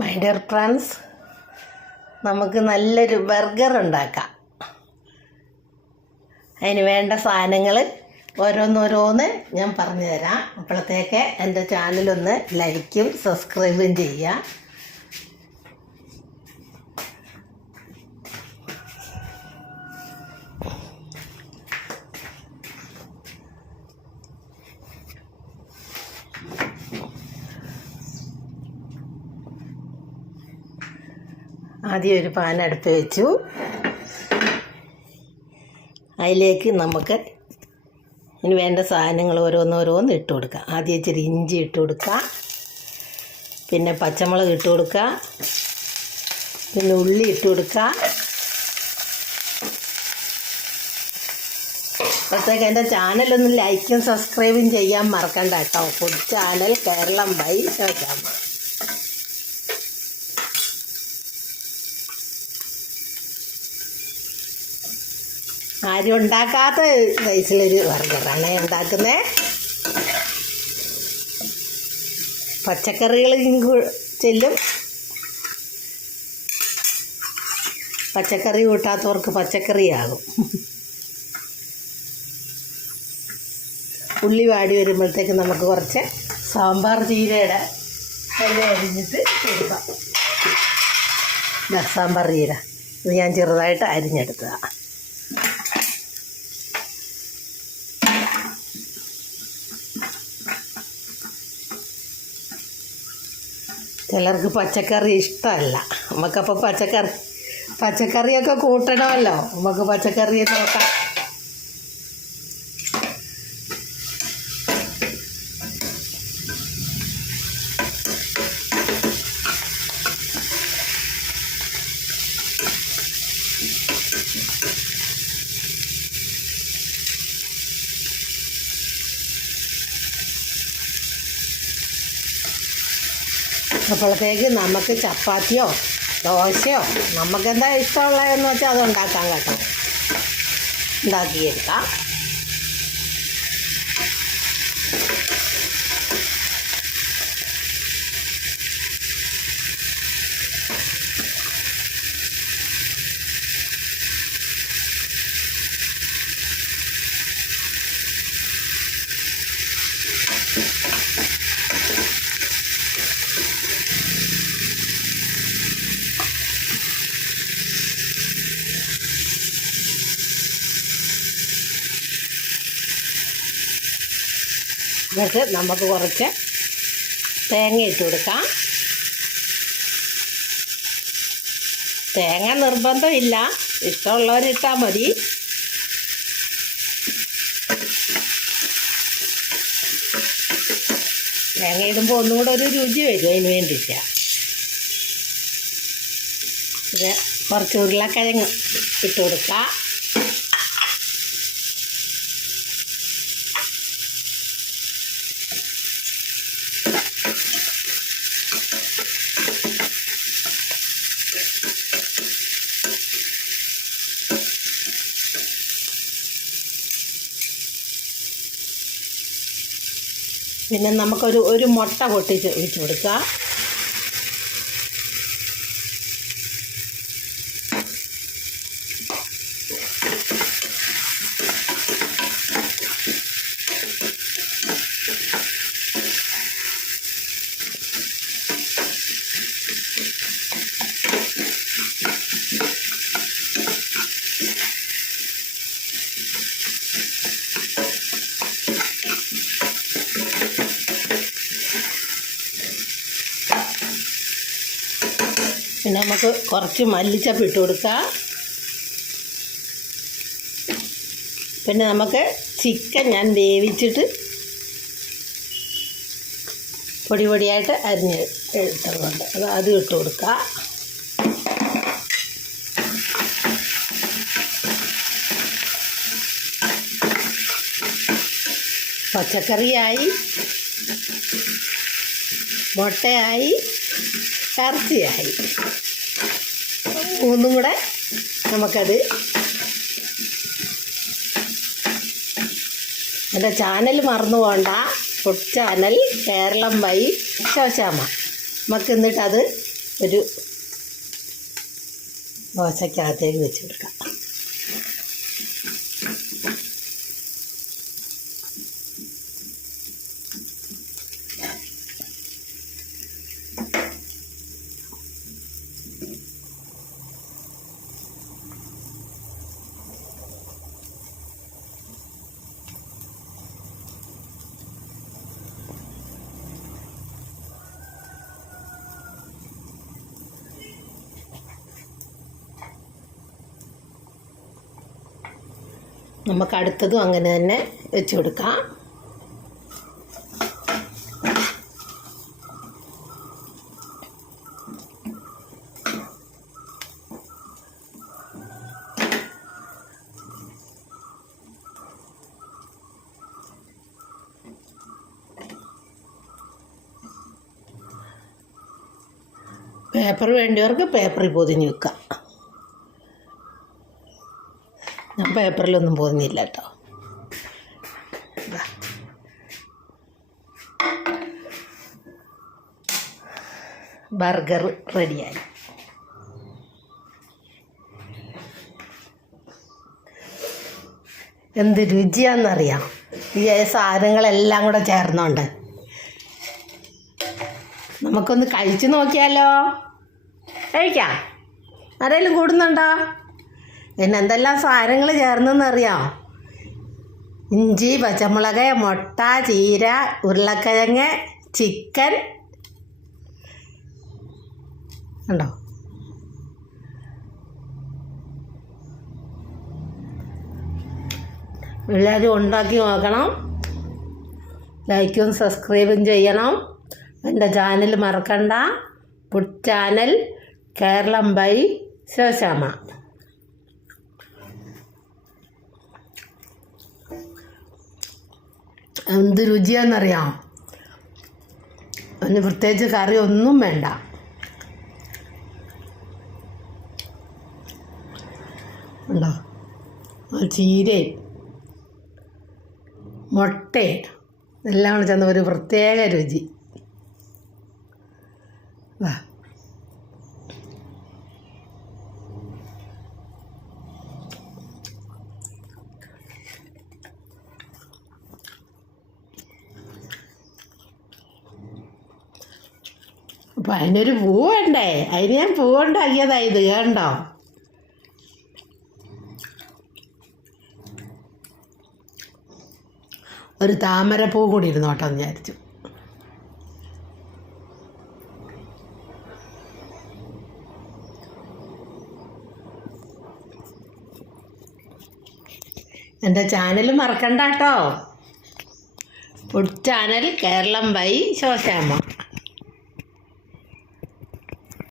My dear friends, നമുക്ക് നല്ലൊരു burger ഉണ്ടാക്കാം. അതിന് വേണ്ട സാധനങ്ങൾ ഓരോന്നോരോന്ന് ഞാൻ പറഞ്ഞു തരാം. അപ്പോഴത്തേക്ക് എൻ്റെ ചാനലൊന്ന് ലൈക്കും സബ്സ്ക്രൈബും ചെയ്യുക. ആദ്യം ഒരു പാൻ അടുപ്പ് വെച്ചു. അതിലേക്ക് നമുക്ക് ഇനി വേണ്ട സാധനങ്ങൾ ഓരോന്നോരോന്ന് ഇട്ട് കൊടുക്കുക. ആദ്യം ഇച്ചിരി ഇഞ്ചി ഇട്ട് കൊടുക്കുക, പിന്നെ പച്ചമുളക് ഇട്ട് കൊടുക്കുക, പിന്നെ ഉള്ളി ഇട്ട് കൊടുക്കുക. അപ്പോഴത്തേക്ക് എൻ്റെ ചാനലൊന്ന് ലൈക്കും സബ്സ്ക്രൈബും ചെയ്യാൻ മറക്കണ്ട കേട്ടോ. Food channel Keralam by Shoshamma. ആരും ഉണ്ടാക്കാത്ത സൈസിലൊരു ബർഗറാണ് ഉണ്ടാക്കുന്നത്. പച്ചക്കറികൾ ചെല്ലും. പച്ചക്കറി കൂട്ടാത്തവർക്ക് പച്ചക്കറിയാകും. ഉള്ളി വാടി വരുമ്പോഴത്തേക്ക് നമുക്ക് കുറച്ച് സാമ്പാർ ചീരയുടെ ഇല അരിഞ്ഞിട്ട് കൊടുക്കാം. സാമ്പാർ ചീര ഇത് ഞാൻ ചെറുതായിട്ട് അരിഞ്ഞെടുത്തതാണ്. ചിലർക്ക് പച്ചക്കറി ഇഷ്ടമല്ല. നമുക്കപ്പോൾ പച്ചക്കറിയൊക്കെ കൂട്ടണമല്ലോ. നമുക്ക് പച്ചക്കറി നോക്കാം. അപ്പോഴത്തേക്ക് നമുക്ക് ചപ്പാത്തിയോ ദോശയോ നമുക്കെന്താ ഇഷ്ടമുള്ളതെന്ന് വെച്ചാൽ അത് ഉണ്ടാക്കാം കേട്ടോ. ഉണ്ടാക്കിയെടുക്കാം. എന്നിട്ട് നമുക്ക് കുറച്ച് തേങ്ങ ഇട്ട് കൊടുക്കാം. തേങ്ങ നിർബന്ധമില്ല, ഇഷ്ടമുള്ളവരിട്ടാൽ മതി. തേങ്ങ ഇടുമ്പോൾ ഒന്നും കൂടെ ഒരു രുചി വരും. അതിന് വേണ്ടിയിട്ടാണ്. ഇത് കുറച്ച് ഉരുളക്കിഴങ്ങ് ഇട്ട് കൊടുക്കുക. പിന്നെ നമുക്കൊരു മുട്ട പൊട്ടിച്ച് ഒഴിച്ച് കൊടുക്കുക. പിന്നെ നമുക്ക് കുറച്ച് മല്ലിച്ചപ്പ് ഇട്ട് കൊടുക്കുക. പിന്നെ നമുക്ക് ചിക്കൻ ഞാൻ വേവിച്ചിട്ട് പൊടി പൊടിയായിട്ട് അരിഞ്ഞ് ഇട്ടതുകൊണ്ട് അത് ഇട്ട് കൊടുക്കുക. പച്ചക്കറിയായി, മുട്ടയായി, ഇറച്ചിയായി, മൂന്നും കൂടെ നമുക്കത്. എൻ്റെ ചാനൽ മറന്നു പോകണ്ട. Food channel Keralam by Shoshamma. നമുക്ക് എന്നിട്ടത് ഒരു ദോശക്കകത്തേക്ക് വെച്ച് കൊടുക്കാം. നമുക്ക് അടുത്തതും അങ്ങനെ തന്നെ വെച്ച് കൊടുക്കാം. പേപ്പർ വേണ്ടിയവർക്ക് പേപ്പറിൽ പൊതിഞ്ഞ് വെക്കാം. ഞാൻ പേപ്പറിലൊന്നും പൊതിഞ്ഞില്ല കേട്ടോ. ബർഗർ റെഡിയായി. എന്ത് രുചിയാണെന്നറിയാം ഈ സാധനങ്ങളെല്ലാം കൂടെ ചേർന്നോണ്ട്. നമുക്കൊന്ന് കഴിച്ചു നോക്കിയാലോ? കഴിക്കാം. ആരെങ്കിലും കൂടുന്നുണ്ടോ? പിന്നെ എന്തെല്ലാം സാധനങ്ങൾ ചേർന്നെന്നറിയാം? ഇഞ്ചി, പച്ചമുളക്, മുട്ട, ചീര, ഉരുളക്കിഴങ്ങ്, ചിക്കൻ ഉണ്ടോ? എല്ലാവരും ഉണ്ടാക്കി നോക്കണം. ലൈക്കും സബ്സ്ക്രൈബും ചെയ്യണം. എൻ്റെ ചാനൽ മറക്കണ്ട. Food channel Keralam by Shoshamma. എന്ത് രുചിയാണെന്നറിയാം. അതിന് പ്രത്യേകിച്ച് കറി ഒന്നും വേണ്ട. ഉണ്ടോ? ചീരയും മുട്ടയും എല്ലാം കൂടെ ചെന്ന ഒരു പ്രത്യേക രുചി. വാ, അപ്പം അതിനൊരു പൂ വേണ്ടേ? അതിന് ഞാൻ പൂവുണ്ടാക്കിയതാ ഇത്. കണ്ടോ? ഒരു താമരപ്പൂ കൂടി ഇരുന്നോട്ടോ എന്ന് വിചാരിച്ചു. എൻ്റെ ചാനൽ മറക്കണ്ട കേട്ടോ. Food channel Keralam by Shoshamma.